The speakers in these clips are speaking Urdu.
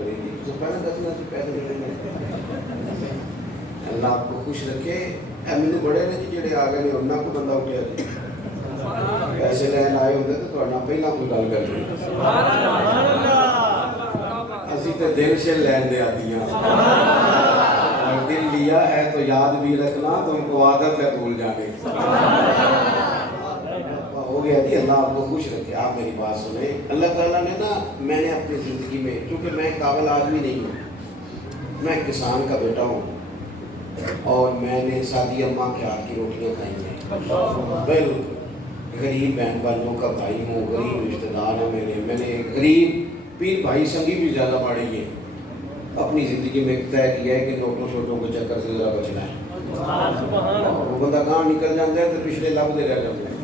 کرے گی تو پہلے دسنا سے پیسے ملیں گے. اللہ آپ کو خوش رکھے. میرے بڑے نے جی جڑے آ گئے نے انہوں کو بندہ اٹھیا جی پیسے لین آئے ہوتے تو پہلا کوئی گل کر رہے اسی تو دل سے لین دے آتی ہیں. اور دل لیا ہے تو یاد بھی رکھنا تم کو عادت ہے بھول جانے. ہو گیا جی. اللہ آپ کو خوش رکھے. آپ میری بات سنیں. اللہ تعالیٰ نے نا میں نے اپنی زندگی میں چونکہ میں قابل آدمی نہیں ہوں میں کسان کا بیٹا ہوں اور میں نے سادی اماں کے ہاتھ کی روٹیاں کھائی ہیں. بالکل غریب بہن بھائیوں کا بھائی ہوں. غریب رشتہ دار ہیں میں نے غریب پیر بھائی سنگی بھی زیادہ پڑھی ہے. اپنی زندگی میں طے کیا ہے کہ نوٹوں شوٹوں کے چکر سے ذرا بچنا ہے. وہ بندہ کہاں نکل جاتا ہے تو پچھلے لب دے رہ جاتے ہیں.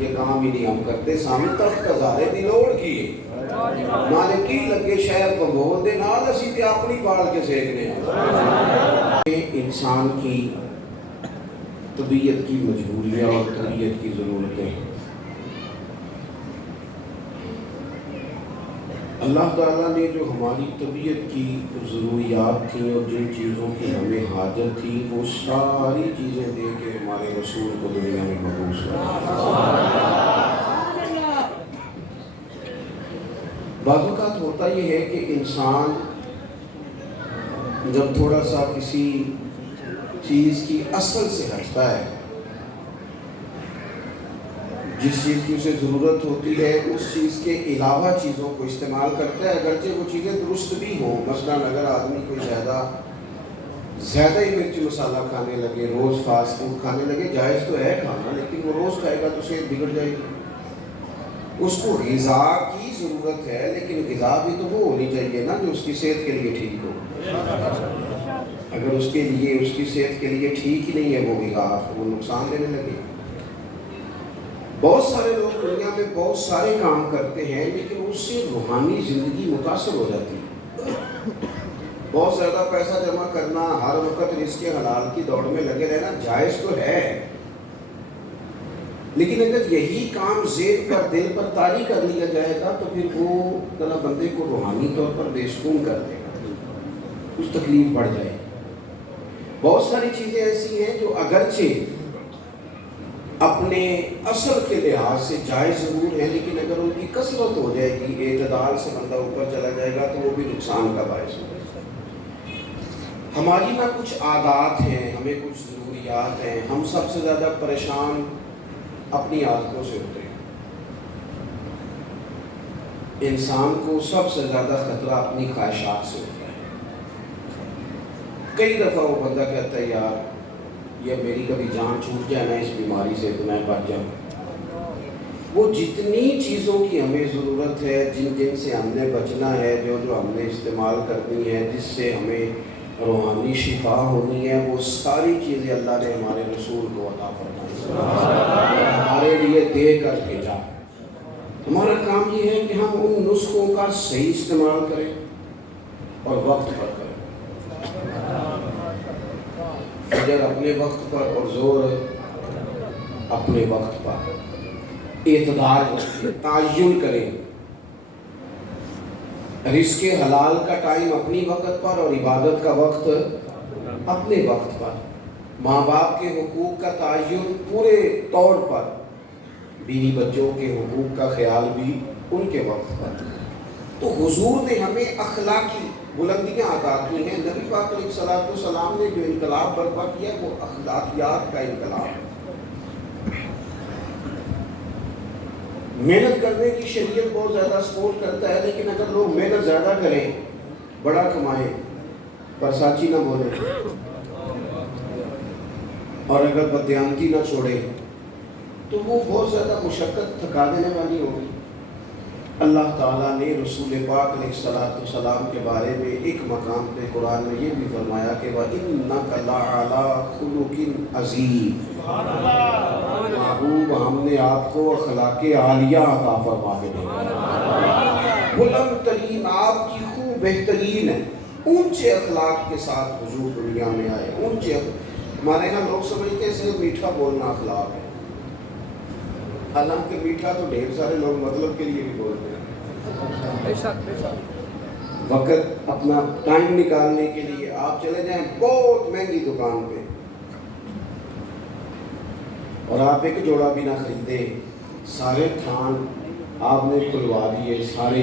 یہ کام ہی نہیں ہم کرتے. سامنے تک کزارے دی لوڑ کی مالکی لگے شہر کو بول دے نال اسی تے اپنی بال کے سیکھنے. انسان کی طبیعت کی مجبوریاں اور طبیعت کی ضرورتیں. اللہ تعالیٰ نے جو ہماری طبیعت کی ضروریات تھیں اور جن چیزوں کی ہمیں حاجت تھی وہ ساری چیزیں دے کے ہمارے رسول کو دنیا میں مبعوث کیا. بعض اوقات ہوتا یہ ہے کہ انسان جب تھوڑا سا کسی چیز کی اصل سے ہٹتا ہے جس چیز کی اسے ضرورت ہوتی ہے اس چیز کے علاوہ چیزوں کو استعمال کرتا ہے اگرچہ وہ چیزیں درست بھی ہوں. مثلاً اگر آدمی کوئی زیادہ ہی مرچ مسالہ کھانے لگے روز فاسٹ فوڈ کھانے لگے جائز تو ہے کھانا لیکن وہ روز کھائے گا تو صحت بگڑ جائے گی. اس کو غذا کی ضرورت ہے لیکن غذا بھی تو وہ ہونی چاہیے نا جو اس کی صحت کے لیے ٹھیک ہو. اگر اس کی صحت کے لیے ٹھیک ہی نہیں ہے وہ غذا وہ نقصان دینے لگے. بہت سارے لوگ دنیا میں بہت سارے کام کرتے ہیں لیکن اس سے روحانی زندگی متاثر ہو جاتی ہے. بہت زیادہ پیسہ جمع کرنا ہر وقت رزق حلال کی دوڑ میں لگے رہنا جائز تو ہے لیکن اگر یہی کام ذہن پر دل پر طاری کر لیا جائے گا تو پھر وہ بندے کو روحانی طور پر بے سکون کر دے گا. کچھ تکلیف بڑھ جائے. بہت ساری چیزیں ایسی ہیں جو اگرچہ اپنے اصل کے لحاظ سے جائز ضرور ہے لیکن اگر ان کی کثرت ہو جائے گی اعتدال سے بندہ اوپر چلا جائے گا تو وہ بھی نقصان کا باعث ہوگا. ہماری نہ کچھ عادات ہیں ہمیں کچھ ضروریات ہیں. ہم سب سے زیادہ پریشان اپنی عادتوں سے ہوتے ہیں. انسان کو سب سے زیادہ خطرہ اپنی خواہشات سے ہوتا ہے. کئی دفعہ وہ بندہ کہتا ہے یار یہ میری کبھی جان چھوٹ جائے نا اس بیماری سے تو میں بچ جاؤں. وہ جتنی چیزوں کی ہمیں ضرورت ہے جن سے ہم نے بچنا ہے جو ہم نے استعمال کرنی ہے جس سے ہمیں روحانی شفا ہونی ہے وہ ساری چیزیں اللہ نے ہمارے رسول کو عطا فرمائی ہمارے لیے دے کر بھیجا. ہمارا کام یہ ہے کہ ہم ان نسخوں کا صحیح استعمال کریں اور وقت پر کریں. فجر اپنے وقت پر اور زور اپنے وقت پر. اعتدال تعین کریں. رزق حلال کا ٹائم اپنی وقت پر اور عبادت کا وقت اپنے وقت پر. ماں باپ کے حقوق کا تعین پورے طور پر. بیوی بچوں کے حقوق کا خیال بھی ان کے وقت پر. تو حضور نے ہمیں اخلاقی بلندیاں عطا کی ہیں. نبی پاک علیہ الصلوۃ والسلام نے جو انقلاب برپا کیا وہ اخلاقیات کا انقلاب ہے. محنت کرنے کی شریعت بہت زیادہ سپورٹ کرتا ہے لیکن اگر لوگ محنت زیادہ کریں بڑا کمائیں پر سچی نہ بولیں اور اگر بددیانتی نہ چھوڑیں تو وہ بہت زیادہ مشقت تھکا دینے والی ہوگی. اللہ تعالیٰ نے رسول پاک علیہ الصلوۃ والسلام کے بارے میں ایک مقام پہ قرآن میں یہ بھی فرمایا کہ وَإِنَّكَ لَعَلَىٰ خُلُقٍ عَظِيمٍ. محبوب ہم نے آپ کو اخلاق عالیہ عطا فرما کے دیا. بلند ترین آپ کی خوب بہترین ہے. اونچے اخلاق کے ساتھ حضور دنیا میں آئے. اونچے ہمارے یہاں لوگ سمجھتے ہیں صرف میٹھا بولنا اخلاق ہے. حالانکہ میٹھا تو ڈھیر سارے لوگ مطلب کے لیے بھی بولتے ہیں. وقت اپنا ٹائم نکالنے کے لیے آپ چلے جائیں بہت مہنگی دکان پہ اور آپ ایک جوڑا بھی نہ خریدے، سارے تھان آپ نے کھلوا دیے، سارے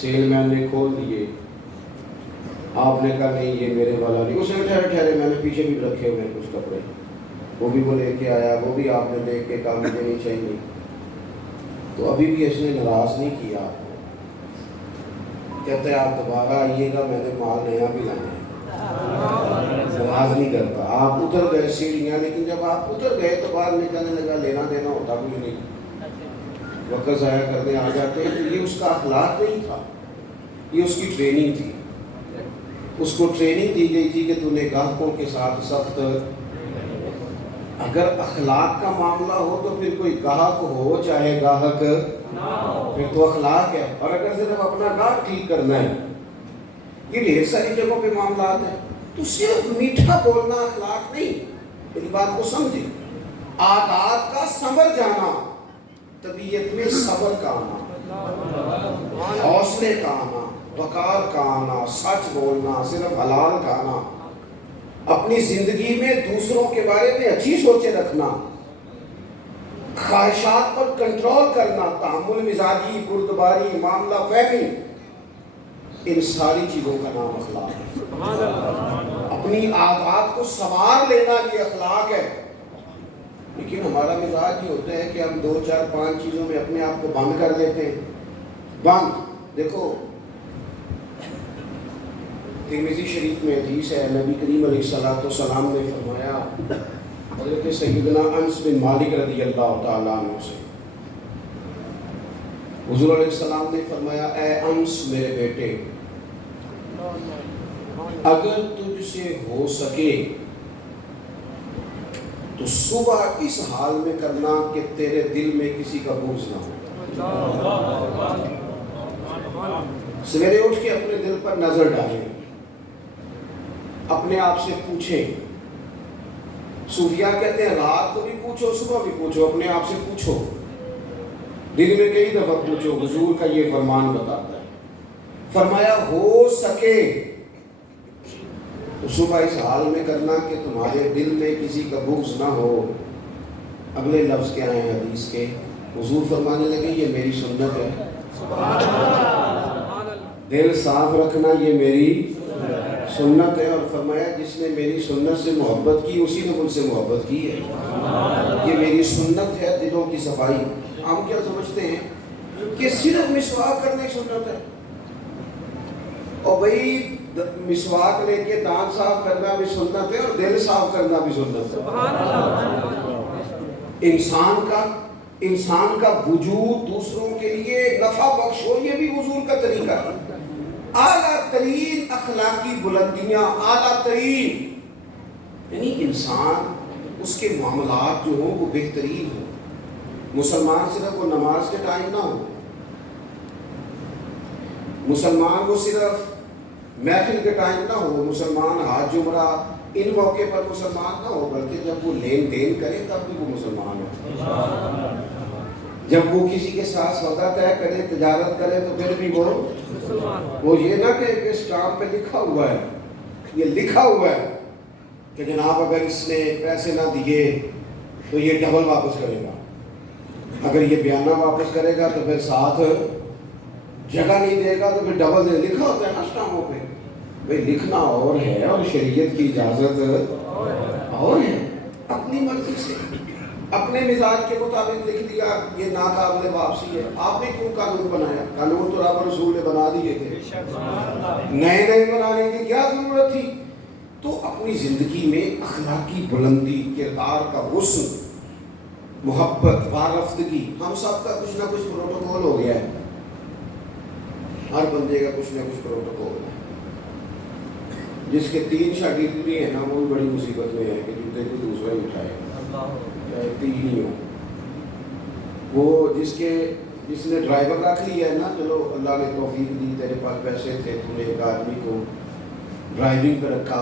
سیل مین نے کھول دیے، آپ نے کہا نہیں یہ میرے والا نہیں، اسے ٹھہرے ٹھہرے میں نے پیچھے بھی رکھے ہوئے ہیں کچھ کپڑے، وہ بھی وہ لے کے آیا، وہ بھی آپ نے دیکھ کے کہا مجھے نہیں چاہیے، تو ابھی بھی اس نے ناراض نہیں کیا آپ کو، کہتے ہیں آپ دوبارہ آئیے گا میں نے مال نیا بھی لانا ہے، ناراض نہیں کرتا۔ آپ اتر گئے سیڑھیاں، لیکن جب آپ اتر گئے تو باہر نکلنے لگا، لینا دینا ہوتا بھی نہیں، وقت ضائع کرنے آ جاتے ہیں۔ تو یہ اس کا اخلاق نہیں تھا، یہ اس کی ٹریننگ تھی، اس کو ٹریننگ دی گئی تھی کہ تو نے گاہکوں کے ساتھ سخت، اگر اخلاق کا معاملہ ہو تو پھر کوئی گاہک ہو چاہے گاہک پھر تو اخلاق ہے، اور اگر صرف اپنا گاہک ٹھیک کرنا ہے، یہ ڈھیر ساری جگہوں پہ معاملات ہیں، تو صرف میٹھا بولنا اخلاق نہیں، میری بات کو سمجھے، عادات کا سنور جانا، طبیعت میں صبر کا آنا، حوصلے کا آنا، وقار کا آنا، سچ بولنا، صرف حلال کھانا، اپنی زندگی میں دوسروں کے بارے میں اچھی سوچیں رکھنا، خواہشات پر کنٹرول کرنا، تحمل مزاجی، بردباری، معاملہ فہمی، ان ساری چیزوں کا نام اخلاق ہے۔ اپنی عادات کو سنوار لینا یہ اخلاق ہے۔ لیکن ہمارا مزاج یہ ہوتا ہے کہ ہم 2 4 5 چیزوں میں اپنے آپ کو بند کر لیتے ہیں۔ بند، دیکھو ترمذی شریف میں حدیث ہے، نبی کریم علیہ السلام نے فرمایا حضرت سیدنا انس بن مالک رضی اللہ تعالیٰ عنہ سے، حضور علیہ السلام نے فرمایا اے انس میرے بیٹے، اگر تجھ سے ہو سکے تو صبح اس حال میں کرنا کہ تیرے دل میں کسی کا بغض نہ ہو۔ سویرے اٹھ کے اپنے دل پر نظر ڈالیں، اپنے آپ سے پوچھیں۔ صوفیاء کہتے ہیں رات کو بھی پوچھو صبح بھی پوچھو، اپنے آپ سے پوچھو، دن میں کئی دفعہ پوچھو، حضور کا یہ فرمان بتاتا ہے۔ فرمایا ہو سکے تو صبح اس حال میں کرنا کہ تمہارے دل میں کسی کا بغض نہ ہو۔ اگلے لفظ کیا ہیں حدیث کے؟ حضور فرمانے لگے یہ میری سنت ہے، دل صاف رکھنا یہ میری سنت ہے، اور فرمایا جس نے میری سنت سے محبت کی اسی نے مجھ سے محبت کی ہے، یہ میری سنت ہے دلوں کی صفائی۔ ہم کیا سمجھتے ہیں کہ صرف مسواک کرنے کی سنت ہے، اور بھائی مسواک لے کے دانت صاف کرنا بھی سنت ہے اور دل صاف کرنا بھی سنت ہے۔ انسان کا وجود دوسروں کے لیے نفع بخش ہو، یہ بھی حضور کا طریقہ ہے۔ اعلیٰ ترین اخلاقی بلندیاں، اعلیٰ ترین، یعنی انسان اس کے معاملات جو ہوں وہ بہترین ہوں۔ مسلمان صرف وہ نماز کے ٹائم نہ ہو، مسلمان وہ صرف محفل کے ٹائم نہ ہو، مسلمان حج عمرہ ان موقع پر مسلمان نہ ہو، بلکہ جب وہ لین دین کرے تب بھی وہ مسلمان ہو، جب وہ کسی کے ساتھ سودا طے کرے، تجارت کرے تو پھر بھی وہ یہ نہ کہے کہ اسٹامپ پہ لکھا ہوا ہے، یہ لکھا ہوا ہے کہ جناب اگر اس نے پیسے نہ دیے تو یہ ڈبل واپس کرے گا، اگر یہ بیانہ واپس کرے گا تو پھر ساتھ جگہ نہیں دے گا تو پھر ڈبل دے، لکھا ہوتا ہے نا اسٹامپوں پہ۔ بھئی لکھنا اور ہے اور شریعت کی اجازت اور ہے، اپنی مرضی سے اپنے مزاج کے مطابق لکھ دیا یہ ناقابل واپسی ہے۔ آپ نے کیوں قانون بنایا؟ قانون تو رب رسول نے بنا دیے تھے، نئے بنانے کی کیا ضرورت تھی؟ تو اپنی زندگی میں اخلاقی بلندی، کردار کا حسن، محبت، وارفتگی، ہم سب کا کچھ نہ کچھ پروٹوکول ہو گیا ہے، ہر بندے کا کچھ نہ کچھ پروٹوکول ہے۔ جس کے 3 شاگرد بھی ہیں نا وہ بڑی مصیبت میں ہے کہ جوتے کو دوسرا ہی اٹھائے، چاہے 3 ہی ہو۔ وہ جس نے ڈرائیور رکھ لیا ہے نا، چلو اللہ نے توفیق دی، تیرے پاس پیسے تھے، تو نے ایک آدمی کو ڈرائیونگ پہ رکھا،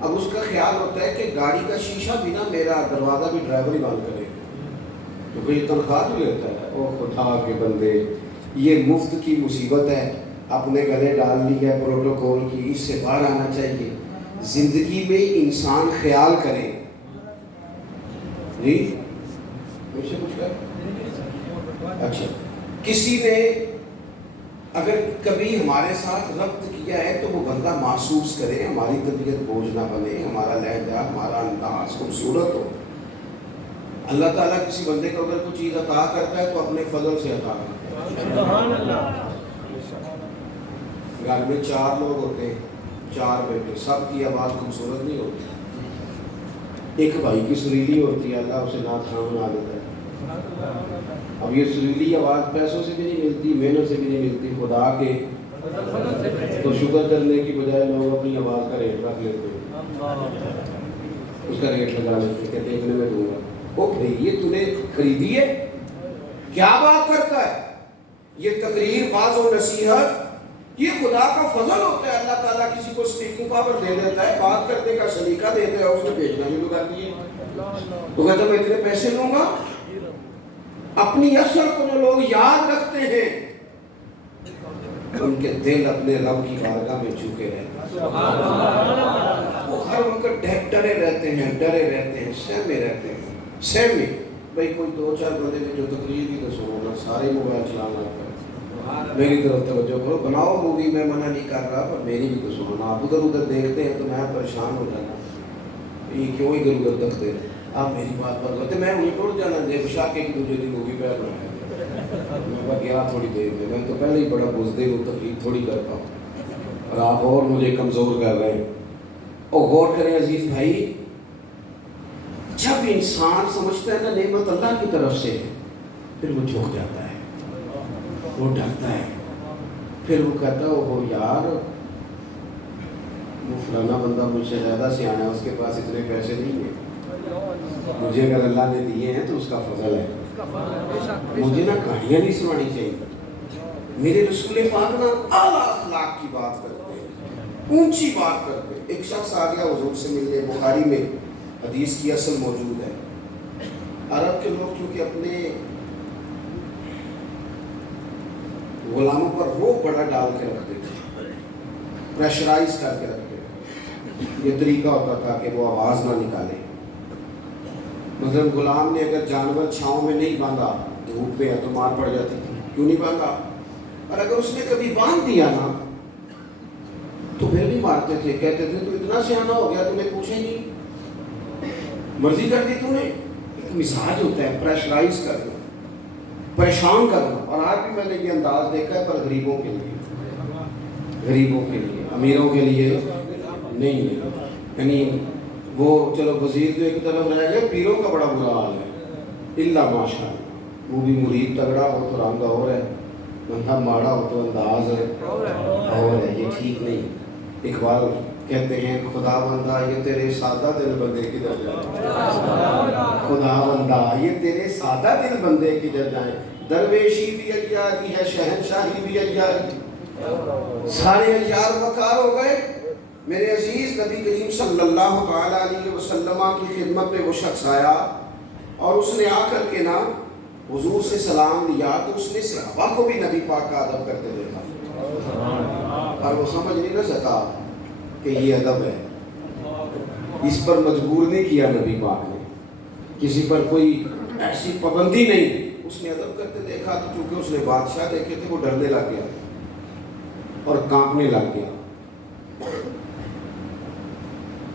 اب اس کا خیال ہوتا ہے کہ گاڑی کا شیشہ بھی نا میرا دروازہ بھی ڈرائیور ہی بند کرے، تو کوئی تنخواہ تو لیتا ہے۔ او خدا کے بندے، یہ مفت کی مصیبت ہے۔ اپنے گلے ڈال لی ہے پروٹوکول کی، اس سے باہر آنا چاہیے. زندگی میں انسان خیال کرے. جی مجھ سے کچھ کر. اچھا، کسی نے اگر کبھی ہمارے ساتھ ربط کیا ہے تو وہ بندہ محسوس کرے، ہماری طبیعت بوجھ نہ بنے، ہمارا لہجہ، ہمارا انداز خوبصورت ہو. اللہ تعالیٰ کسی بندے کو اگر کوئی چیز عطا کرتا ہے تو اپنے فضل سے عطا کرتا ہے. گھر میں 4 لوگ ہوتے ہیں، 4 بیٹے، سب کی آواز خوبصورت نہیں ہوتی. ایک بھائی کی سریلی ہوتی ہے، اللہ اسے نعت خواں بنا دیتا ہے. اب یہ سریلی آواز پیسوں سے بھی نہیں ملتی، محنت سے بھی نہیں ملتی، خدا کے تو شکر کرنے کی بجائے لوگ اپنی آواز کا ریٹ رکھ لیتے ہیں، اس کا ریٹ لگا لیتے ہیں، کہتے ہیں اتنے میں دوں گا. او بھائی یہ تو نے خریدی ہے، کیا بات کرتا ہے؟ یہ تقریر، واعظ و نصیحت یہ خدا کا فضل ہوتا ہے. اللہ تعالیٰ کسی کو اسپیکنگ پاور دے دیتا ہے، بات کرنے کا سلیقہ دیتا ہے، اس نے بھیجنا شروع کر دیے. تو کہتا میں اتنے پیسے لوں گا. اپنی اثر کو جو لوگ یاد رکھتے ہیں ان کے دل اپنے رب کی بارگاہ میں جھکے رہتے ہیں. وہ ہر وقت ڈرے رہتے ہیں، ڈرے رہتے ہیں، سہمے رہتے ہیں. سہمے بھائی کوئی 2-4 بندے میں جو تقریر بھی تو سنو نا، سارے موبائل چلانا ہوتا ہے. میری طرف توجہ کرو، بناؤ مووی، میں منع نہیں کر رہا، پر میری بھی تو سنو نا. آپ ادھر ادھر دیکھتے ہیں تو میں پریشان ہو جانا، یہ کیوں ادھر ادھر تکتے ہیں. آپ میری بات پر کرتے، میں انہیں ٹوڑ جانا دے شاکے کی دوسرے دن مووی پہ میں گیا تھوڑی دیر میں. میں تو پہلے ہی بڑا بزدل ہوں، تقریر تھوڑی کرتا ہوں، اور آپ اور مجھے کمزور کر رہے ہیں. اور غور کریں عزیز بھائی، جب انسان سمجھتا ہے نا نعمت اللہ کی طرف سے ہے، پھر وہ جھک جاتا ہے، وہ ڈرتا ہے. پھر وہ کہتا ہے وہ یار وہ فلانا بندہ مجھ سے زیادہ سیانا ہے، اس کے پاس اتنے پیسے نہیں ہیں، مجھے اگر اللہ نے دیے ہیں تو اس کا فضل ہے. مجھے نا کہانیاں نہیں سنانی چاہیے. میرے رسول پاک نا اعلیٰ اخلاق کی بات کرتے ہیں، اونچی بات کرتے ہیں. ایک شخص آ گیا حضور سے ملنے، بخاری میں حدیث کی اصل موجود ہے. عرب کے لوگ چونکہ اپنے غلاموں پر روب بڑا ڈال کے رکھتے تھے، پریشرائز کر کے رکھتے تھے. یہ طریقہ ہوتا تھا کہ وہ آواز نہ نکالے. مطلب غلام نے اگر جانور چھاؤں میں نہیں باندھا، دھوپ پہ ہے تو مار پڑ جاتی تھی، کیوں نہیں باندھا. اور اگر اس نے کبھی باندھ دیا نا تو پھر بھی مارتے تھے، کہتے تھے تو اتنا سیانا ہو گیا تمہیں پوچھے نہیں، مرضی کر دی تم نے. ایک مزاج ہوتا ہے پریشرائز کرنا، پریشان کرنا. اور آج بھی میں نے یہ انداز دیکھا ہے، پر غریبوں کے لیے، غریبوں کے لیے، امیروں کے لیے نہیں ہے. یعنی وہ چلو وزیر تو ایک طرف رہ گئے، پیروں کا بڑا برا حال ہے. اللہ ماشاء اللہ، وہ بھی مرید تگڑا ہو تو رنگ اور ہے، بندہ ماڑا ہو تو انداز اور ہے. یہ ٹھیک نہیں. اقبال کہتے ہیں خدا بندہ یہ تیرے سادہ دل بندے کدھر جائیں، خدا بندہ یہ تیرے سادہ دل بندے کدھر جائیں. درویشی بھی عیاری ہے، شہنشاہی بھی عیاری، سارے عیار مکار ہو گئے. میرے عزیز نبی کریم صلی اللہ تعالیٰ علیہ وسلم کی خدمت میں وہ شخص آیا اور اس نے آ کر کے نا حضور سے سلام لیا تو اس نے صحابہ کو بھی نبی پاک کا ادب کرتے دیکھا، اور وہ سمجھ نہیں نہ سکا کہ یہ ادب ہے. اس پر مجبور نہیں کیا نبی پاک نے، کسی پر کوئی ایسی پابندی نہیں. اس نے ادب کرتے دیکھا تو چونکہ اس نے بادشاہ دیکھے تھے، وہ ڈرنے لگ گیا اور کانپنے لگ گیا.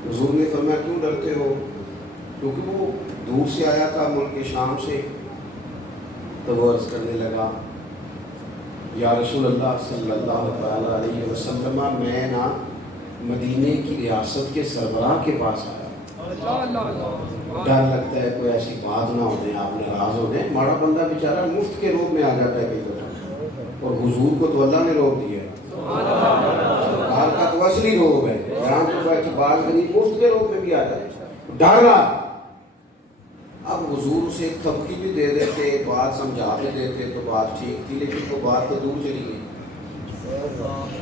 حضور نے فرمایا کیوں ڈرتے ہو؟ کیونکہ وہ دور سے آیا تھا، ملک شام سے. تو وہ عرض کرنے لگا یا رسول اللہ صلی اللہ تعالیٰ علیہ وسلم، میں نا مدینے کی ریاست کے سربراہ کے پاس آیا، ڈر لگتا ہے کوئی ایسی بات نہ ہو جائے، آپ ناراض ہو جائیں. ماڑا بندہ بیچارہ مفت کے روپ میں آ جاتا ہے کئی دفعہ، اور حضور کو تو اللہ نے روک دیا ہے. سرکار کا تو اصلی روب ہے، جہاں تو اعتبار نہیں، مفت کے روپ میں بھی آ جائے، ڈر رہا. اب حضور اسے ایک تھپکی بھی دے دیتے، بات سمجھا بھی دیتے تو بات ٹھیک تھی، لیکن وہ بات تو دور چلی گئی.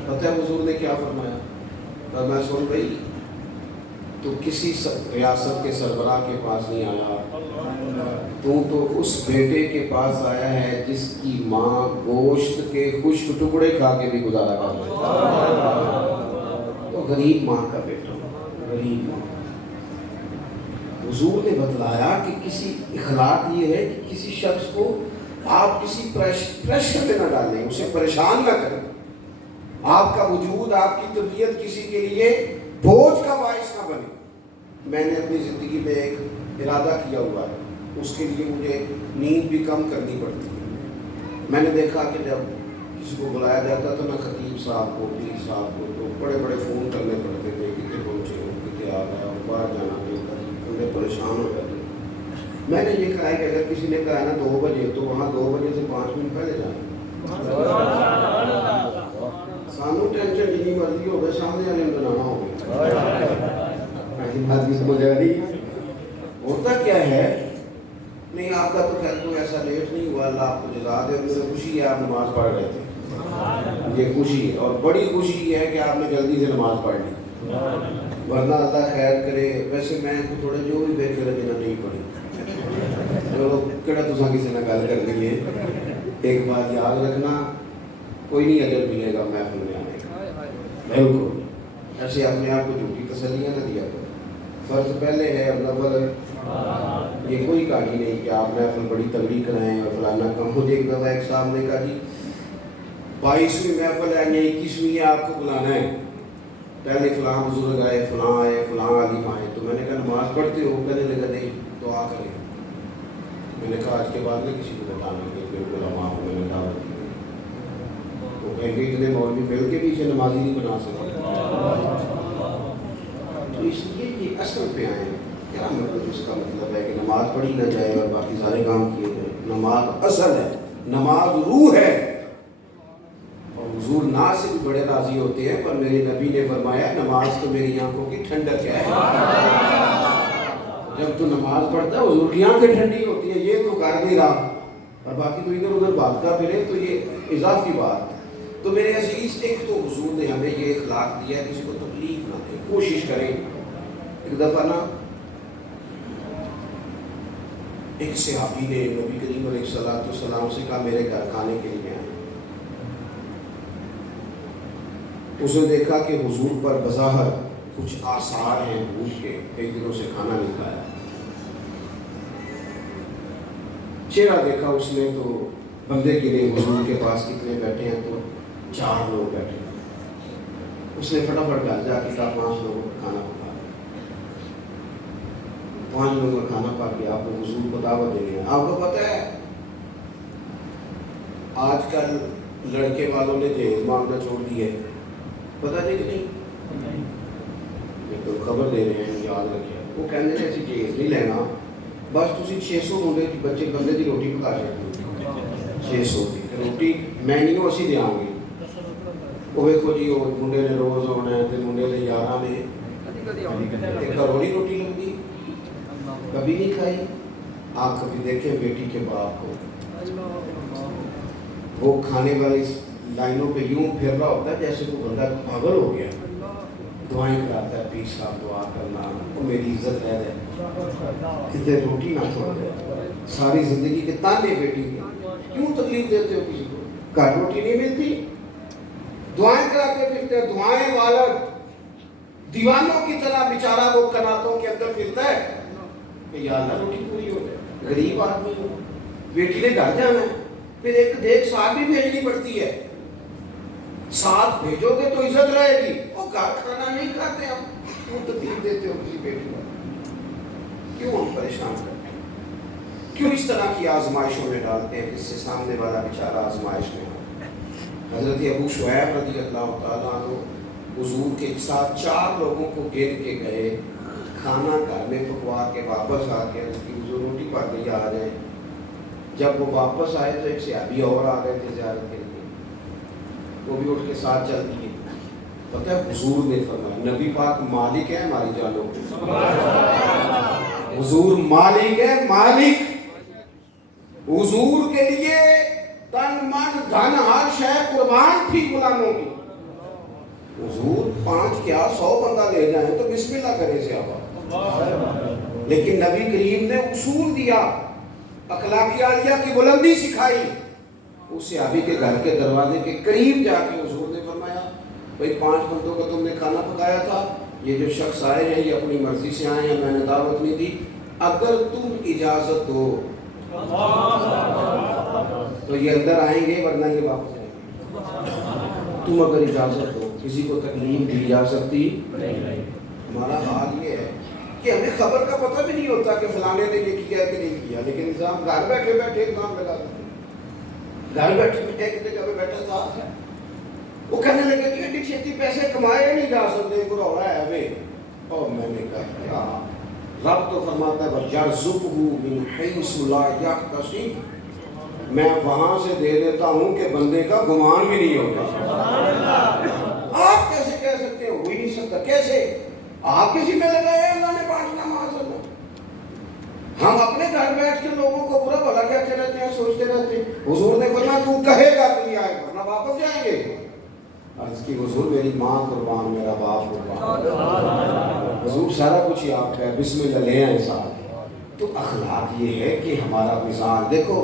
پتہ ہے حضور نے کیا فرمایا؟ فرمایا سن بھائی، تو کسی ریاست کے سربراہ کے پاس نہیں آیا، تو اس بیٹے کے پاس آیا ہے جس کی ماں گوشت کے خشک ٹکڑے کھا کے بھی گزارا کر رہی ہے. تو غریب ماں کا بیٹا، غریب ماں. حضور نے بتلایا کہ کسی اخلاق یہ ہے کہ کسی شخص کو آپ کسی پریشر میں نہ ڈالیں، اسے پریشان نہ کریں. آپ کا وجود، آپ کی طبیعت کسی کے لیے بوجھ کا باعث نہ بنے. میں نے اپنی زندگی میں ایک ارادہ کیا ہوا ہے، اس کے لیے مجھے نیند بھی کم کرنی پڑتی ہے. میں نے دیکھا کہ جب کسی کو بلایا جاتا تو نہ خطیب صاحب کو، پیر صاحب کو، تو بڑے بڑے فون کرنے پڑتے تھے، کتنے پہنچے ہو، کتنے آ گئے ہو، باہر جانا نہیں ہوتا، انہیں پریشان ہو جاتے. میں نے یہ کہا ہے کہ اگر کسی نے کہا نا 2 بجے تو وہاں 2 بجے سے 5 منٹ پہلے جانا. سانو ٹینشن جتنی مرضی ہو گئے، سامنے والے نے بنانا ہوگا. بات بھی سمجھ آ رہی. ہوتا کیا ہے، نہیں آپ کا تو خیر کوئی ایسا لیٹ نہیں ہوا، اللہ آپ کو جزا دے. مجھے خوشی ہے آپ نماز پڑھ رہے تھے، یہ خوشی ہے. اور بڑی خوشی یہ ہے کہ آپ نے جلدی سے نماز پڑھ لی، ورنہ اللہ خیر کرے. ویسے میں تھوڑے جو بھی بے خیر جنہیں نہیں پڑھی، چلو کہڑا تساں کسی نے گل کرنی ہے. ایک بات یاد رکھنا، کوئی نہیں اجر ملے گا محفل میں آنے کا. بالکل ایسے اپنے آپ کو جھوٹی تسلیاں نہ دیا کرو. فرض پہلے ہے اول. یہ کوئی کہانی نہیں کہ آپ محفل بڑی تگڑی کرائیں اور فلانا کام. مجھے ایک دفعہ ایک صاحب نے کہا جی 22ویں محفل ہے یا 21ویں آپ کو بلانا ہے، پہلے فلاں بزرگ آئے، فلاں آئے، فلاں عالم آئے. تو میں نے کہا نماز پڑھتے ہو؟ کہنے لگا نہیں. دعا کریں. میں نے کہا آج کے بعد نہیں کسی کو بتانا کہ علماء ہو. میں نے کہا وہ کہیں گے اتنے مولوی مل کے بھی اسے نمازی نہیں بنا سکتے. تو اس لیے یہ اصل پہ آئے. کیا مطلب اس کا مطلب ہے کہ نماز پڑھی نہ جائے اور باقی سارے کام کیے جائیں؟ نماز اصل ہے، نماز روح ہے. اور حضور ناز سے بھی بڑے راضی ہوتے ہیں، پر میرے نبی نے فرمایا نماز تو میری آنکھوں کی ٹھنڈک ہے. جب تو نماز پڑھتا ہے حضور کی آنکھیں ٹھنڈی ہوتی ہیں. یہ تو کر نہیں رہا اور باقی تو ادھر ادھر بھاگتا پھرے، تو یہ اضافی بات. تو میرے عزیز، ایک تو حضور نے ہمیں یہ اخلاق دیا کسی کو تکلیف نہ دیں، کوشش کریں. ایک دفعہ نا ایک صحابی نے نبی کریم علیہ السلام سے کہا میرے گھر کھانے کے لیے آئے. اس نے دیکھا کہ حضور پر بظاہر کچھ آثار ہیں بھوک کے، کئی دنوں سے کھانا نہیں کھایا. چہرہ دیکھا اس نے تو بندے گرے حضور کے پاس کتنے بیٹھے ہیں، تو 4 لوگ بیٹھے. اس نے فٹافٹ گھر جا کے کہا 5 لوگوں کا کھانا پکا. 5 لوگوں کا کھانا پا کے آپ کو حضور کو دعوت دے دیا. آپ کو پتہ ہے آج کل لڑکے والوں نے جہیز مانگنا چھوڑ دیا ہے، پتہ نہیں کہ نہیں؟ تو خبر دے رہے ہیں، یاد رکھیں. وہ کہنے ہیں ایسی جہیز نہیں لینا، بس تسی 600 منڈے کی بچے بندے کی روٹی پکا سکتے. 600 کی روٹی مینیو اسی دیاں گے. وہ دیکھو جی وہ منڈے نے روز ہونا ہے تو منڈے نے 11 میں ایک کروڑی روٹی لگتی، کبھی نہیں کھائی. آپ کبھی دیکھیں بیٹی کے باپ کو، وہ کھانے والی لائنوں پہ یوں پھر رہا ہوتا ہے جیسے وہ بندہ پاگل ہو گیا. دعائیں کراتا ہے، پیر صاحب دعا کرنا، وہ میری عزت رہ جائے، کتنے روٹی نہ چھوڑ دے. ساری زندگی کے تانے بیٹی کے، کیوں تکلیف دیتے ہو کسی کو؟ گھر روٹی نہیں ملتی، دعائیں کراتے پھرتے ہیں. دعائیں والا دیوانوں کی طرح بیچارہ وہ کناتوں کے اندر پھرتا ہے کہ یا اللہ روٹی پوری ہو جائے. غریب آدمی ہو، بیٹی نے گھر جانا ہے، پھر ایک دیکھ ساتھ بھی بھیجنی پڑتی ہے. ساتھ بھیجو گے تو عزت رہے گی. وہ گھر کھانا نہیں کھاتے ہم، کیوں تکلیف دیتے ہو کسی بیٹی کو؟ کیوں ہم پریشان کرتے ہیں؟ کیوں اس طرح کی آزمائشوں میں ڈالتے ہیں جس سے سامنے والا بیچارہ آزمائش میں ہو؟ حضرت ابو شعیب رضی اللہ تعالیٰ عنہ حضور کے ساتھ 4 لوگوں کو گن کے گئے، کھانا گھر میں پکوا کے واپس آ کے اس کی روٹی پک گئی آ جائے. جب وہ واپس آئے تو ایک صحابی اور آ گئے تھے زیارت کے لیے، وہ بھی اٹھ کے ساتھ چل دیے. پتہ ہے حضور نے فرمایا، نبی پاک مالک ہے ہماری جانوں کے، حضور مالک ہے، مالک. حضور کے لیے تن من دھن ہر شے قربان تھی غلاموں کی. حضور 5 کیا 100 بندہ لے جائیں تو بسم اللہ کرے سے آبا. لیکن نبی کریم نے اصول دیا اخلاقی عالیہ کی بلندی سکھائی. اس صحابی کے گھر کے دروازے کے قریب جا کے حضور نے فرمایا بھائی 5 بندوں کا تم نے کھانا پکایا تھا, یہ جو شخص آئے ہیں یہ اپنی مرضی سے آئے ہیں, میں نے دعوت نہیں دی, اگر تم اجازت دو تو یہ اندر آئیں گے ورنہ یہ واپس جائیں گے. تم اگر اجازت دو, کسی کو تکلیف دی جا سکتی. ہمارا حال یہ ہے کہ ہمیں خبر کا پتہ بھی نہیں ہوتا کہ فلانے نے یہ کیا کہ نہیں کیا, لیکن انسان گھر بیٹھے بیٹھے ایگزام لگا دیتے. گھر بیٹھے بیٹھے ایک جگہ پہ بیٹھا تھا, وہ کہنے لگے کہ ایڈی چھیتی پیسے کمائے نہیں جا سکتے, کو رو رہا ہے ہمیں. اور میں نے کہا کیا رب تو فرماتا ہے وَيَرْزُقْهُ مِنْ حَيْثُ لَا يَحْتَسِبُ, میں وہاں سے دے دیتا ہوں کہ بندے کا گمان بھی نہیں ہوتا. آپ کیسے کہہ سکتے ہو, ہو ہی نہیں سکتا. کیسے آپ کسی پہ لگائے اللہ نے بانٹنا معاذ اللہ. ہم اپنے گھر بیٹھ کے لوگوں کو برا بھلا کہتے رہتے ہیں, سوچتے رہتے ہیں. حضور نے فرمایا تو کہے گا تو نہیں آئے گا, ورنہ واپس جائیں گے. عرض کی حضور میری ماں قربان, میرا باپ قربان, حضور سارا کچھ ہی آپ کا ہے, بسم اللہ لے آئے صاحب. تو اخلاق یہ ہے کہ ہمارا مثال دیکھو.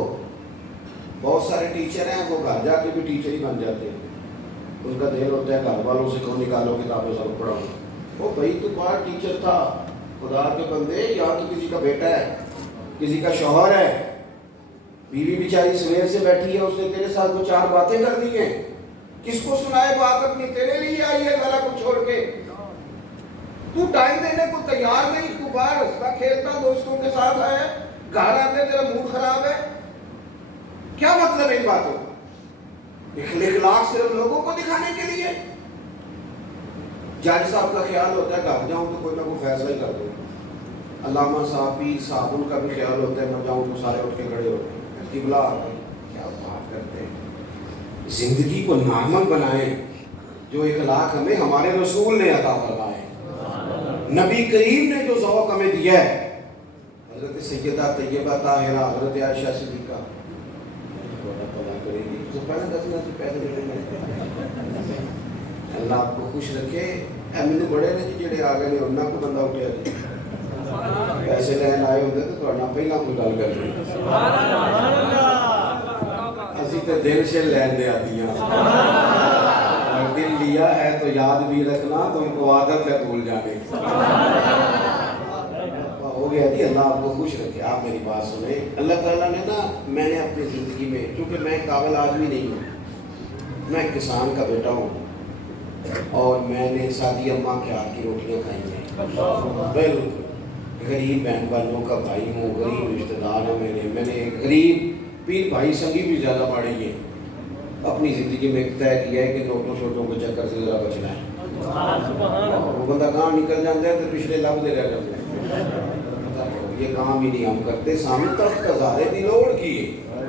بہت سارے ٹیچر ہیں وہ گھر جا کے بھی ٹیچر ہی بن جاتے ہیں. ان کا دل ہوتا ہے گھر والوں سے کیوں نکالو کتابیں سب پڑھاؤ. وہ بھائی تو باہر ٹیچر تھا, خدا کے بندے, یا تو کسی کا بیٹا ہے, کسی کا شوہر ہے, بیوی بیچاری سویر سے بیٹھی ہے, اس نے تیرے ساتھ وہ 4 باتیں کر دی ہیں, کس کو سنائے بات اپنی, تیرے لیے آئی ہے ذرا کو چھوڑ کے. تو ٹائم دینے کو تیار نہیں, تو باہر ہنستا کھیلتا دوستوں کے ساتھ آیا, گھر آتے تیرا موڈ خراب ہے. کیا مطلب ہے ان باتوں کا؟ اخلاق صرف لوگوں کو دکھانے کے لیے. جاج صاحب کا خیال ہوتا ہے گھر جاؤں تو کوئی نہ کوئی فیصلہ ہی کر دوں. علامہ صاحب پیر صاحب ان کا بھی خیال ہوتا ہے میں جاؤں تو سارے اٹھ کے کھڑے ہوتے ہیں. قبلہ کیا بات کرتے ہیں. زندگی کو نارمل بنائیں, جو اخلاق ہمیں ہمارے رسول نے عطا فرمائے, نبی کریم نے جو ذوق ہمیں دیا ہے. حضرت سیدہ طیبہ طاہرہ, حضرت عائشہ صدیقہ, اللہ آپ کو خوش رکھے. اے مینوں بڑے نے جی جڑے آ گئے نے انہاں کو بندہ اٹھیا جی, پیسے لین آئے ہوندے تو تہاڈا پہلا کوئی گل کرنی. اسی تے دل سے لین دے آدیاں, اور دل لیا ہے تو یاد بھی رکھنا, تم کو عادت ہے بھول جانے. ہو گیا جی, اللہ آپ کو خوش رکھے. آپ میری بات سنیں. اللہ تعالیٰ نے نا, میں نے اپنی زندگی میں, کیونکہ میں قابل آدمی نہیں ہوں, میں کسان کا بیٹا ہوں, اور میں نے سادی اماں کے ہاتھ کی روٹیاں کھائی ہیں. بالکل غریب بہن بھائیوں کا بھائی ہوں, غریب رشتہ دار ہیں میں نے غریب پیر بھائی سنگی بھی زیادہ پڑھی ہے. اپنی زندگی میں طے کیا ہے کہ نوٹوں شوٹوں کے چکر سے ذرا بچنا ہے. وہ بندہ کہاں نکل جاتا ہے تو پچھلے لب دے رہ جاتے ہیں. یہ کام ہی نہیں ہم کرتے. سامنے تک ہزارے دی لوڑ کی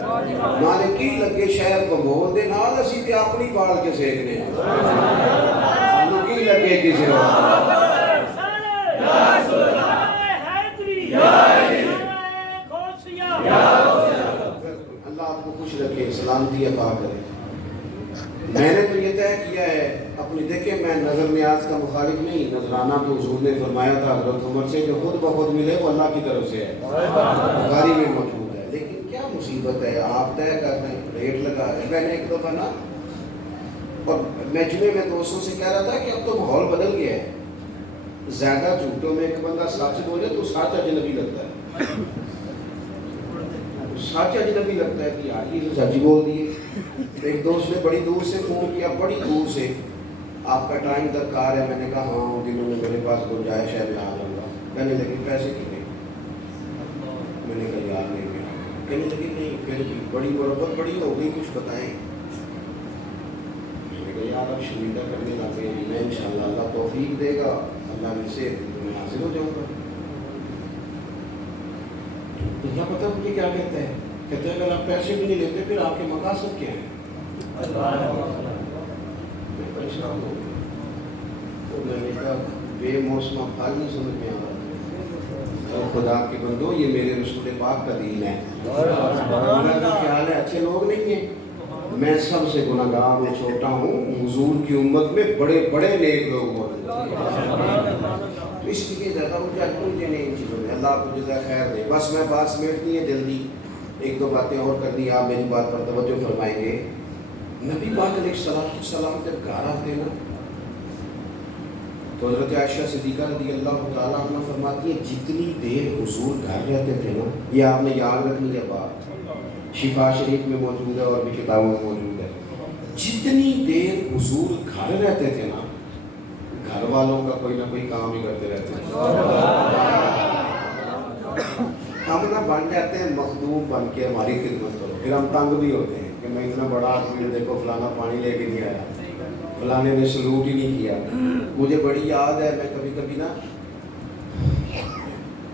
نالے کی لگے شہر کو بول دے نال اسی تے اپنی بال کے سیکنے سانو کی لگے کسی اللہ آپ کو خوش رکھے, سلامتی عطا کرے. میں نے تو یہ طے کیا ہے اپنی, دیکھیں میں نظر نیاز کا مخالف نہیں. نظرانہ تو حضور نے فرمایا تھا حضرت عمر سے جو خود بخود ملے وہ اللہ کی طرف سے ہے, بخاری میں موجود ہے. لیکن کیا مصیبت ہے, آپ طے کر رہے ہیں, ریٹ لگا رہے ہیں. میں نے ایک دفعہ نا, اور میں جمعے میں دوستوں سے کہہ رہا تھا کہ اب تو ماحول بدل گیا ہے, زیادہ جھوٹوں میں ایک بندہ سچ بولے تو سچ اجنبی لگتا ہے. سچ اجنبی لگتا ہے کہ یار یہ سچ بول دیے. ایک دوست نے بڑی دور سے فون کیا, بڑی دور سے, آپ کا ٹائم درکار ہے. میں نے کہا ہاں, ان دنوں میں میرے پاس گنجائش ہے, میں آ جاؤں گا. کہنے لگے پیسے کتنے؟ میں نے کہا یار نہیں. کہنے لگے نہیں, پھر بھی بڑی مربت بڑی ہو گئی, کچھ بتائیں. میں نے کہا یار اب شریدہ کرنے لگے, میں انشاءاللہ اللہ توفیق دے گا, اللہ میں سے میں حاصل ہو جاؤں گا. اللہ پتہ مجھے کیا کہتا ہے, کہتے ہیں اگر آپ پیسے بھی نہیں لیتے پھر آپ کے مقاصد کیا ہیں؟ میں پریشان ہوں. تو میں نے کہا بے موسم پھل نہیں سمجھ میں آ رہا. اور خدا کے بندو یہ میرے رسول پاک کا دین ہے. میرا تو خیال ہے اچھے لوگ نہیں ہیں, میں سب سے گناہگار میں چھوٹا ہوں. حضور کی امت میں بڑے بڑے نیک لوگ موجود ہیں, اس لیے زیادہ مجھے نہیں ان چیزوں میں. اللہ آپ کو جزا خیر دے. بس میں بات سمیٹنی ہے جلدی. ایک دو باتیں اور کرنی، آپ میری بات پر توجہ فرمائیں گے۔ نبی پاک علیہ السلام جب گھر آتے نا تو حضرت عائشہ صدیقہ رضی اللہ تعالیٰ عنہ فرماتی ہے جتنی دیر حضور گھر رہتے تھے نا، یہ آپ نے یاد رکھنی ہے بات، شفا شریف میں موجود ہے اور بھی کتابوں میں موجود ہے، جتنی دیر حضور گھر رہتے تھے نا، گھر والوں کا کوئی نہ کوئی کام ہی کرتے رہتے تھے۔ ہم نہ بن جاتے ہیں مخدوم بن کے ہماری خدمت کرو، پھر ہم تنگ بھی ہوتے ہیں کہ میں اتنا بڑا آدمی، دیکھو فلانا پانی لے کے نہیں آیا، فلانے نے سلوٹ ہی نہیں کیا۔ مجھے بڑی یاد ہے، میں کبھی کبھی نا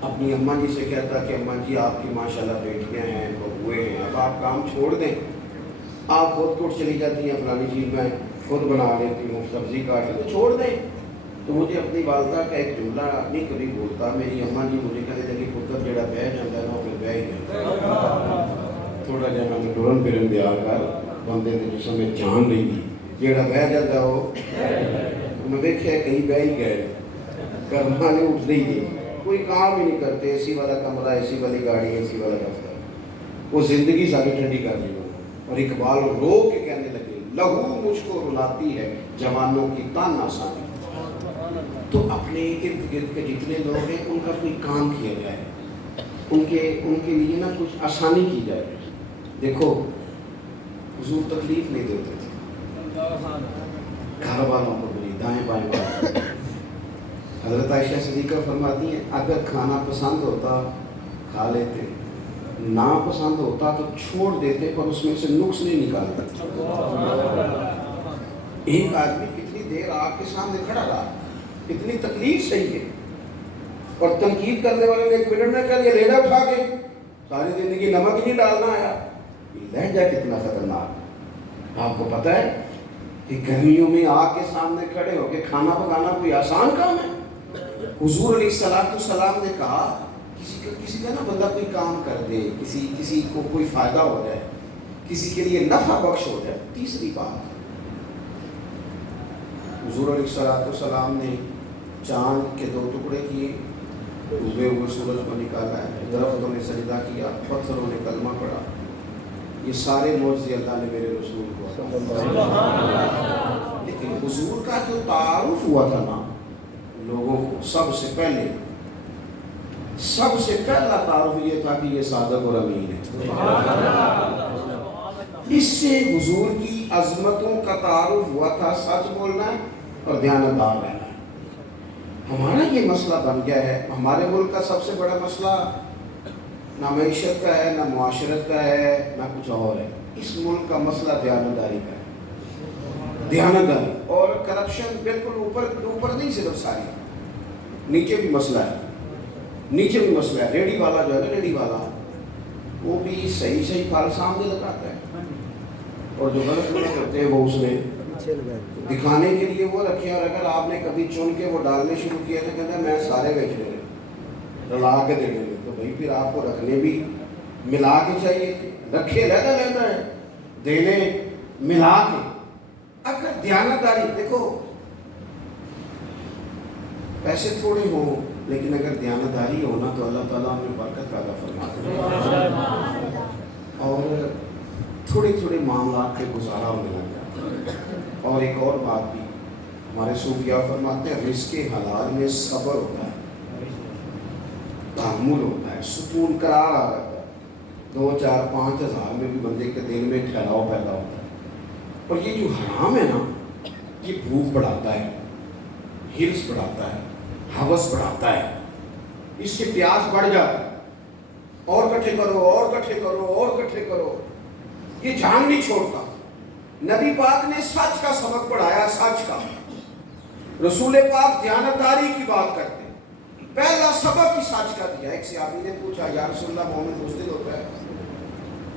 اپنی اماں جی سے کہتا کہ اماں جی آپ کی ماشاءاللہ بیٹیاں ہیں، بہویں ہیں، اب آپ کام چھوڑ دیں، آپ خود کوٹ چلی جاتی ہیں، فلانی چیز میں خود بنا لیتی ہوں، سبزی کاٹ لیتی ہوں، چھوڑ دیں۔ تو مجھے اپنی والدہ کا ایک جملہ نہیں کبھی بولتا، میری اماں جی مجھے کہتے لگی پتر جڑا بہ جاتا ہے نا پھر بہ ہی جاتا، تھوڑا جہاں میں ٹورن پھرن دیا کر بندے کے جسم میں جان نہیں دی، جڑا بہ جاتا وہ میں دیکھا کہیں بہ ہی گئے، گھر والے اٹھتے ہی نہیں، کوئی کام ہی نہیں کرتے، اے سی والا کمرہ، اے سی والی گاڑی، اے سی والا دفتر، وہ زندگی ساری ٹھنڈی کر لی۔ اور اقبال رو کے کہنے لگے لہو مجھ کو رلاتی ہے جوانوں کی تانا سانی۔ تو اپنے ارد گرد کے جتنے لوگ ہیں ان کا کوئی کام کیا جائے، ان کے لیے نا کچھ آسانی کی جائے۔ دیکھو حضور تکلیف نہیں دیتے تھے گھر والوں کو بھی، دائیں بائیں والوں۔ حضرت عائشہ صدیقہ فرماتی ہیں اگر کھانا پسند ہوتا کھا لیتے، نا پسند ہوتا تو چھوڑ دیتے، پر اس میں سے نقص نہیں نکالتے۔ ایک آدمی کتنی دیر آپ کے سامنے کھڑا رہا، کتنی تکلیف صحیح ہے، اور تنقید کرنے والے نے ایک منٹ میں کہہ دیا لہجہ اٹھا کے، ساری زندگی نمک ہی نہیں ڈالنا آیا۔ لہجہ کتنا خطرناک، آپ کو پتہ ہے کہ گرمیوں میں آگ کے سامنے کھڑے ہو کے کھانا پکانا کوئی آسان کام ہے؟ حضور علیہ السلام نے کہا کسی کا نا بندہ کوئی کام کر دے، کسی کو کوئی فائدہ ہو جائے، کسی کے لیے نفع بخش ہو جائے۔ تیسری بات، حضور علیہ السلام نے چاند کے 2 ٹکڑے کیے، ڈوبے ہوئے سورج کو نکالا ہے، درختوں نے سجدہ کیا، پتھروں نے کلمہ پڑھا، یہ سارے معجزے اللہ نے میرے رسول کو۔ لیکن حضور کا جو تعارف ہوا تھا نا لوگوں کو، سب سے پہلا تعارف یہ تھا کہ یہ صادق اور امین ہے۔ اس سے حضور کی عظمتوں کا تعارف ہوا تھا، سچ بولنا اور دیانتدار رہنا۔ ہمارا یہ مسئلہ بن گیا ہے، ہمارے ملک کا سب سے بڑا مسئلہ نہ معیشت کا ہے، نہ معاشرت کا ہے، نہ کچھ اور ہے، اس ملک کا مسئلہ دیانتداری کا ہے۔ دیانتداری اور کرپشن بالکل اوپر نہیں، صرف ساری نیچے بھی مسئلہ ہے، نیچے بھی مسئلہ ہے۔ ریڑھی والا جو ہے نا، ریڑھی والا وہ بھی صحیح پھل سامنے لگاتا ہے، اور جو غلط کرتے ہیں وہ اس میں دکھانے کے لیے وہ رکھے، اور اگر آپ نے کبھی چن کے وہ ڈالنے شروع کیا تو کہتا ہے میں سارے بیچ لے رلا کے دے دیں گے، تو بھائی پھر آپ کو رکھنے بھی ملا کے چاہیے، رکھے لیتا ہے دینے ملا کے۔ اگر دیانتداری، دیکھو پیسے تھوڑے ہوں لیکن اگر دیانتداری ہونا تو اللہ تعالیٰ ہمیں برکت پیدا فرماتے ہیں، اور تھوڑے معاملات پہ گزارا ہونے لگ جاتا ہے۔ اور ایک اور بات بھی ہمارے صوفیاء فرماتے ہیں رزق حلال میں صبر ہوتا ہے، تحمل ہوتا ہے، سکون قرار آ جاتا ہے، 2 4 5 ہزار میں بھی بندے کے دل میں ٹھہراؤ پیدا ہوتا ہے۔ اور یہ جو حرام ہے نا، یہ بھوک بڑھاتا ہے، ہرس بڑھاتا ہے، ہوس بڑھاتا ہے، اس سے پیاس بڑھ جاتا ہے، اور کٹھے کرو اور کٹھے کرو اور کٹھے کرو، یہ جان نہیں چھوڑتا۔ نبی پاک نے سچ کا سبق پڑھایا، سچ کا۔ رسول پاک دیانتداری کی بات کرتے ہیں، پہلا سبق ہی سچ کا دیا۔ ایک صحابی نے پوچھا یا رسول اللہ مومن بزدل ہوتا ہے؟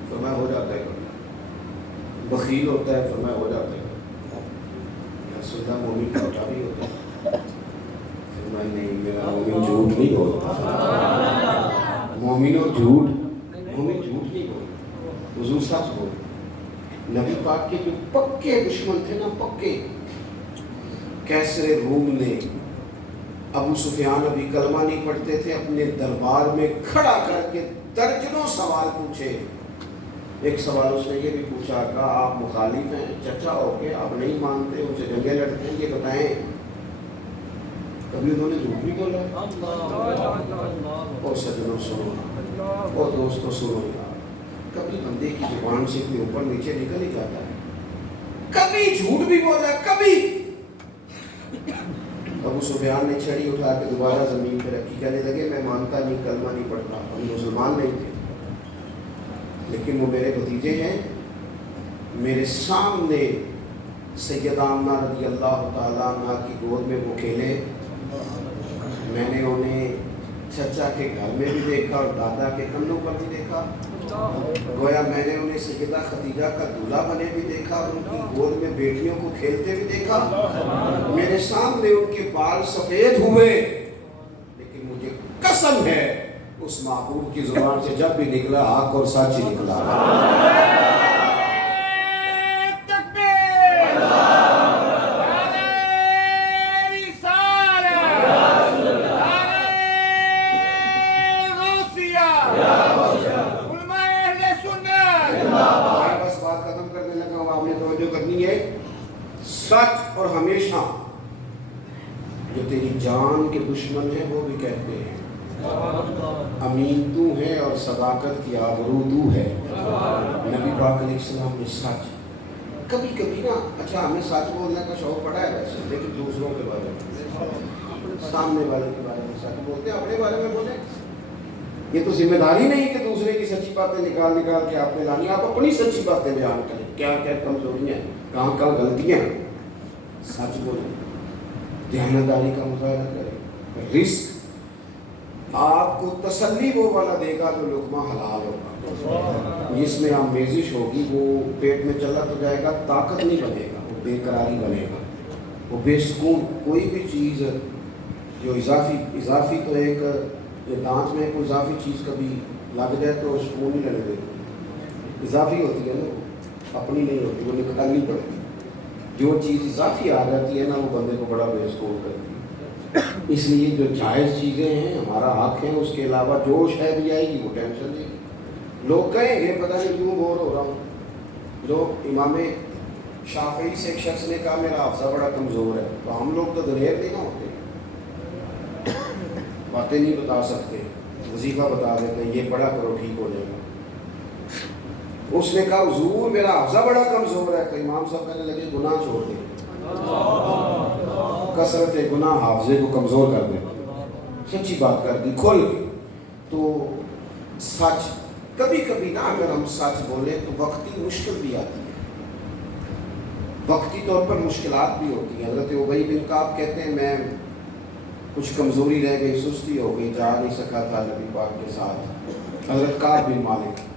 فرمایا ہو جاتا ہے کبھی۔ بخیل ہوتا ہے؟ فرمایا ہو جاتا ہے کبھی۔ یا رسول اللہ مومن جھوٹا بھی ہوتا ہے؟ فرمایا نہیں، میرا مومن جھوٹ نہیں بولتا۔ مومن اور جھوٹ، مومن جھوٹ نہیں بولتا، حضور سچ بولتا۔ نبی پاک کے جو پکے دشمن تھے نا، پکے، کیسر روم نے ابو سفیان ابھی کلمہ نہیں پڑھتے تھے، اپنے دربار میں کھڑا کر کے درجنوں سوال پوچھے، ایک سوال اس نے یہ بھی پوچھا کہ آپ مخالف ہیں چچا ہو کے آپ نہیں مانتے ان سے جنگیں لڑتے ہیں، یہ بتائیں کبھی انہوں نے جھوٹ بھی بولا؟ اور سجنوں سنو اور دوستوں سنو یار، کبھی بندے کی زبان سے کوئی اوپر نیچے نکل ہی جاتا ہے، کبھی جھوٹ بھی بولا کبھی۔ ابو سفیان نے چھڑی اٹھا کے دوبارہ زمین پہ رکھی، کہنے لگے میں مانتا نہیں، کلمہ نہیں پڑھتا، ہم مسلمان نہیں تھے، لیکن وہ میرے بھتیجے ہیں، میرے سامنے سیدہ آمنہ رضی اللہ تعالیٰ عنہ کی گود میں وہ کھیلے، میں نے انہیں چچا کے گھر میں بھی دیکھا اور دادا کے کندھوں پر بھی دیکھا، گویا میں نے انہیں سیدہ خدیجہ کا دولہا بنے بھی دیکھا، ان کی گود میں بیٹیوں کو کھیلتے بھی دیکھا، میرے سامنے ان کے بال سفید ہوئے، لیکن مجھے قسم ہے اس معبود کی زبان سے جب بھی نکلا حق اور سچ ہی نکلا۔ سچ اور ہمیشہ جو تیری جان کے دشمن ہیں وہ بھی کہتے ہیں امین تو ہے اور صداقت کی آبرو تو ہے۔ نبی پاک علیہ السلام نے سچ، کبھی کبھی نا اچھا ہمیں سچ بولنے کا شوق پڑا ہے ویسے، لیکن دوسروں کے بارے میں، سامنے والے کے بارے میں سچ بولتے ہیں، اپنے بارے میں بولیں۔ یہ تو ذمہ داری نہیں کہ دوسرے کی سچی باتیں نکال کے آپ نے لانی، آپ اپنی سچی باتیں بیان کریں، کیا کیا کمزوریاں کہاں کہاں غلطیاں، سچ بولیں، دیانتداری کا مظاہرہ کریں۔ رزق آپ کو تسلی وہ والا دے گا جو لقمہ حلال ہوگا، جس میں آمیزش ہوگی وہ پیٹ میں چلا تو جائے گا، طاقت نہیں بنے گا، وہ بے قراری بنے گا، وہ بے سکون۔ کوئی بھی چیز جو اضافی تو ایک دانت میں کوئی اضافی چیز کبھی لگ جائے تو سکون نہیں لگے دیتی، اضافی ہوتی ہے نا، اپنی نہیں ہوتی، وہ نکالنی پڑتی۔ جو چیز اضافی آ جاتی ہے نا وہ بندے کو بڑا بے سکون کرتی ہے۔ اس لیے جو جائز چیزیں ہیں ہمارا حق ہے، اس کے علاوہ جو شے بھی آئے گی وہ ٹینشن نہیں۔ لوگ کہیں گے پتہ نہیں کیوں بور ہو رہا ہوں، جو امام شافعی سے ایک شخص نے کہا میرا حافظہ بڑا کمزور ہے، تو ہم لوگ تو دلیر نہیں نہ ہوتے، باتیں نہیں بتا سکتے، وظیفہ بتا دیتے ہیں یہ پڑھا کرو ٹھیک ہو جائے گا۔ اس نے کہا حضور میرا حافظہ بڑا کمزور ہے، تو امام صاحب کہنے لگے گناہ چھوڑ دیں، کثرت گناہ حافظے کو کمزور کر دے، سچی بات کر دی کھل کے۔ تو سچ کبھی کبھی نا اگر ہم سچ بولیں تو وقتی مشکل بھی آتی ہے، وقتی طور پر مشکلات بھی ہوتی ہیں۔ حضرت ابی بن کعب کہتے ہیں میں کچھ کمزوری رہ گئی، سستی ہو گئی، جا نہیں سکا تھا نبی پاک کے ساتھ۔ حضرت کعب بن مالک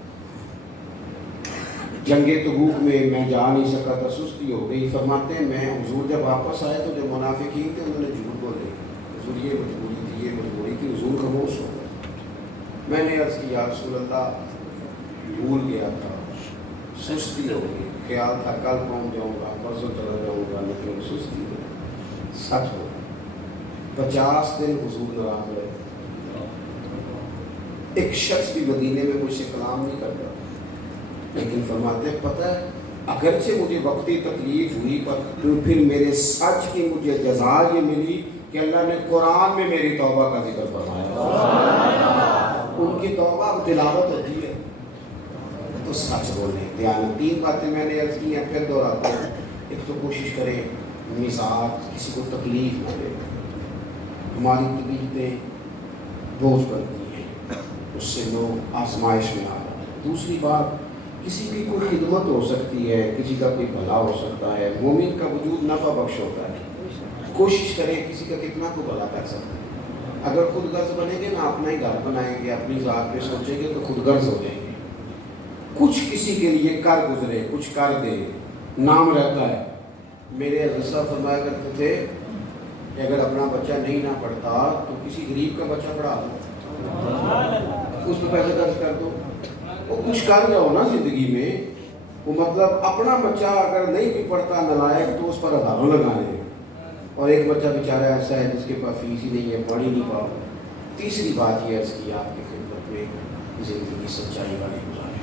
جنگ تبوک میں میں جا نہیں سکا تھا، سستی ہو گئی، فرماتے ہیں میں حضور جب واپس آئے تو جو منافقین تھے انہوں نے جھوٹ بولے، حضور یہ مجبوری تھی، یہ مجبوری تھی، حضور خاموش ہو گئے۔ میں نے عرض کی یا رسول اللہ بھول گیا تھا، سستی ہو گئی، خیال تھا کل پہنچ جاؤں گا، پرسوں چلا جاؤں گا، لیکن سستی ہو گئی۔ سچ ہو 50 دن حضور ناراض رہے، ایک شخص بھی مدینے میں مجھ سے کلام نہیں کرتا، لیکن فرماتے ہیں پتہ ہے اگرچہ مجھے وقتی تکلیف ہوئی پر پھر میرے سچ کی مجھے جزا یہ ملی کہ اللہ نے قرآن میں میری توبہ کا ذکر فرمایا۔ ان کی توبہ تلاوت ہوتی ہے تو سچ بولیں، دیانت۔ 3 باتیں میں نے عرض کی ہیں، پھر دہراتا ہوں۔ ایک تو کوشش کریں مزاج کسی کو تکلیف نہ دے، ہماری طبیعتیں بوجھ بنتی ہیں، اس سے لوگ آزمائش میں آ جاتے ہیں۔ دوسری بات کسی کی کوئی خدمت ہو سکتی ہے، کسی کا کوئی بھلا ہو سکتا ہے، مومن کا وجود نفع بخش ہوتا ہے، کوشش کریں کسی کا کتنا کو بھلا کر سکتے ہیں۔ اگر خود غرض بنیں گے نا، اپنا ہی گھر بنائیں گے، اپنی ذات پہ سوچیں گے تو خود غرض ہو جائیں گے۔ کچھ کسی کے لیے کر گزرے، کچھ کر دے، نام رہتا ہے۔ میرے حضرت صاحب فرمایا کرتے تھے کہ اگر اپنا بچہ نہیں نہ پڑھتا تو کسی غریب کا بچہ پڑھا دو، اس پہ پیسے خرچ کر دو، وہ کچھ کر جاؤ نا زندگی میں۔ وہ مطلب اپنا بچہ اگر نہیں بھی پڑھتا نالائق تو اس پر ہزاروں لگانے، اور ایک بچہ بیچارہ ایسا ہے جس کے پاس فیس ہی نہیں ہے، پڑھ ہی نہیں پاؤ۔ تیسری بات یہ عرض کی آپ کی خدمت میں، زندگی سچائی والی گزارے۔